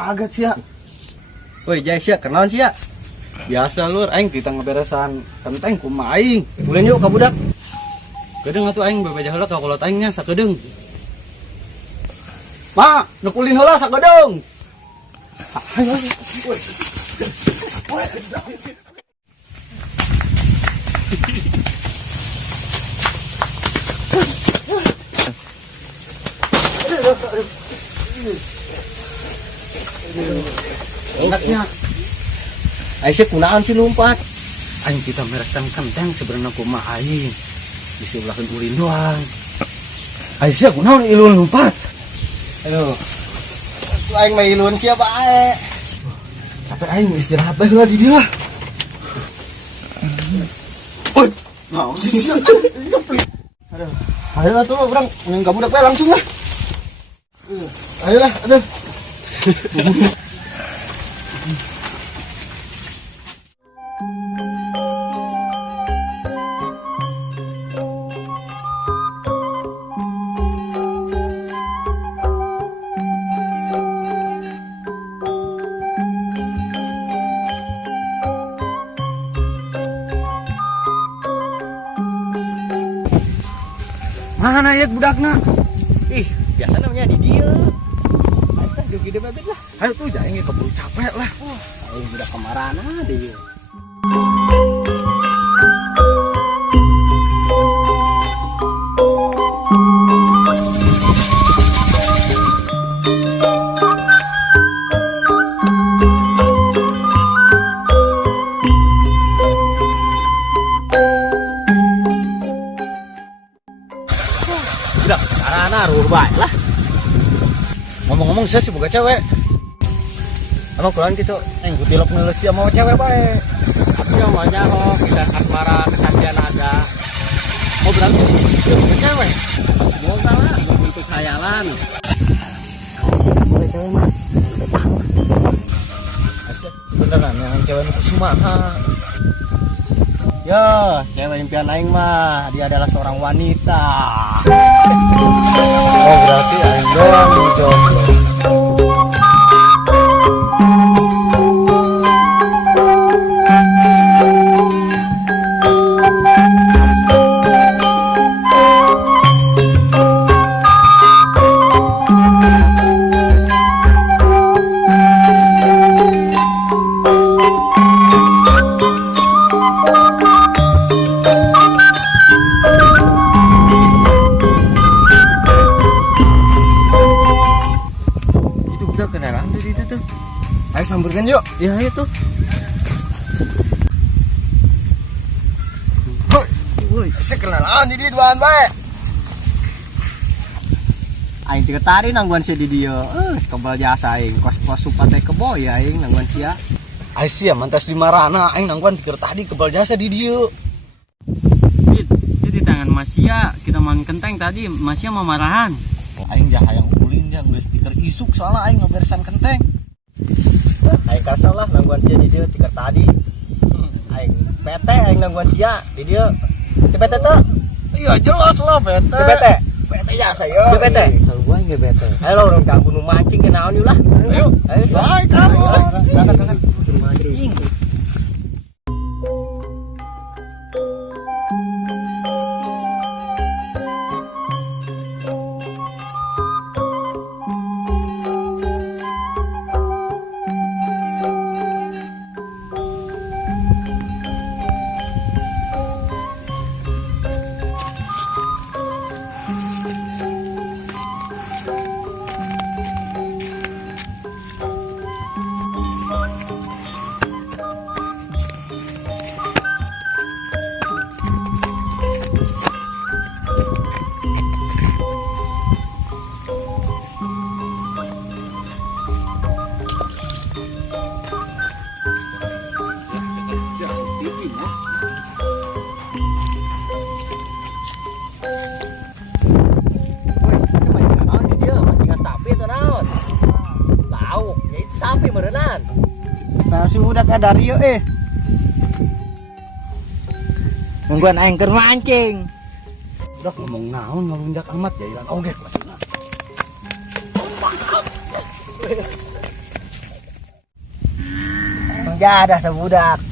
kaget sia. Woi Jai sia kenaon sia? Biasa lur aing kita ngeberesan kenteng kumaha aing. Ulin yuk ka budak. Kedeung atuh aing bebeja heula ka kolot aingnya sakedeung. Ma, nukulin heula sakedeung. Ayo. Enaknya. Aisyah kunaan sih lompat. Aing kita meresan kenteng sebenarnya kumaha aing. Di sebelahan ulin doang. Aisyah kunaon ilun lompat. Aduh. Tuh aing mah ilun sia bae. Tapi aing istirahat bae heula di dieu. Oi, naon sih sia? Aduh. Ayo lah tuh orang mending kamu udah langsung lah. Ayolah, aduh. Mana ya budakna? Ih, biasa namanya di dia. Aisyah jogi deh babit lah. Ayo tuh jangan keburu capek lah. Aing udah kemarana deh. Udah, carana ruh bae lah. Ngomong-ngomong saya sih buka cewek. Emang kurang gitu. Gue tilok nulis ya mau cewek bae. Sia maunya ho bisa asmara kesaktian naga. Mau berarti sih buka cewek. Mau lah untuk khayalan. Buka cewek mah. Aisyah sebenarnya yang cewek itu kumaha. Yo, cewek impian aing mah dia adalah seorang wanita. Oh berarti aing doang yang jomblo. Kenalan dari itu tuh. Ayo samburkan yuk. Ya ayo tuh. Woi, sekenalan jadi tuan bae. Aing tiga tari nangguan sia di dieu. Sekebal jasa aing kos-kos supate keboy aing nangguan sia. Aisyah mantas di marana aing nangguan tikeur tadi kebal jasa di dieu. Di tangan Masya kita main kenteng tadi Masya mau marahan. Aing jaha yang ulin yang geus stiker isuk soalnya aing ngeberesan kenteng. Aing kasar lah nangguan sia di dieu tikeur tadi. Aing pete aing nangguan sia di dieu. Cepet tuh. Iya jelas lah bete. Cepet. Bete jasa yo. Cepet. Saru gua enggak bete. Ayo lo orang ganggu nu mancing ke naon yuk lah. Ayo. Ayo. Bye kamu. Kakak. Mancing. Nah, si budak ada Rio nungguan aing keur mancing. Udah ngomong naon ngelunjak amat ya ilang oge. aja dah budak.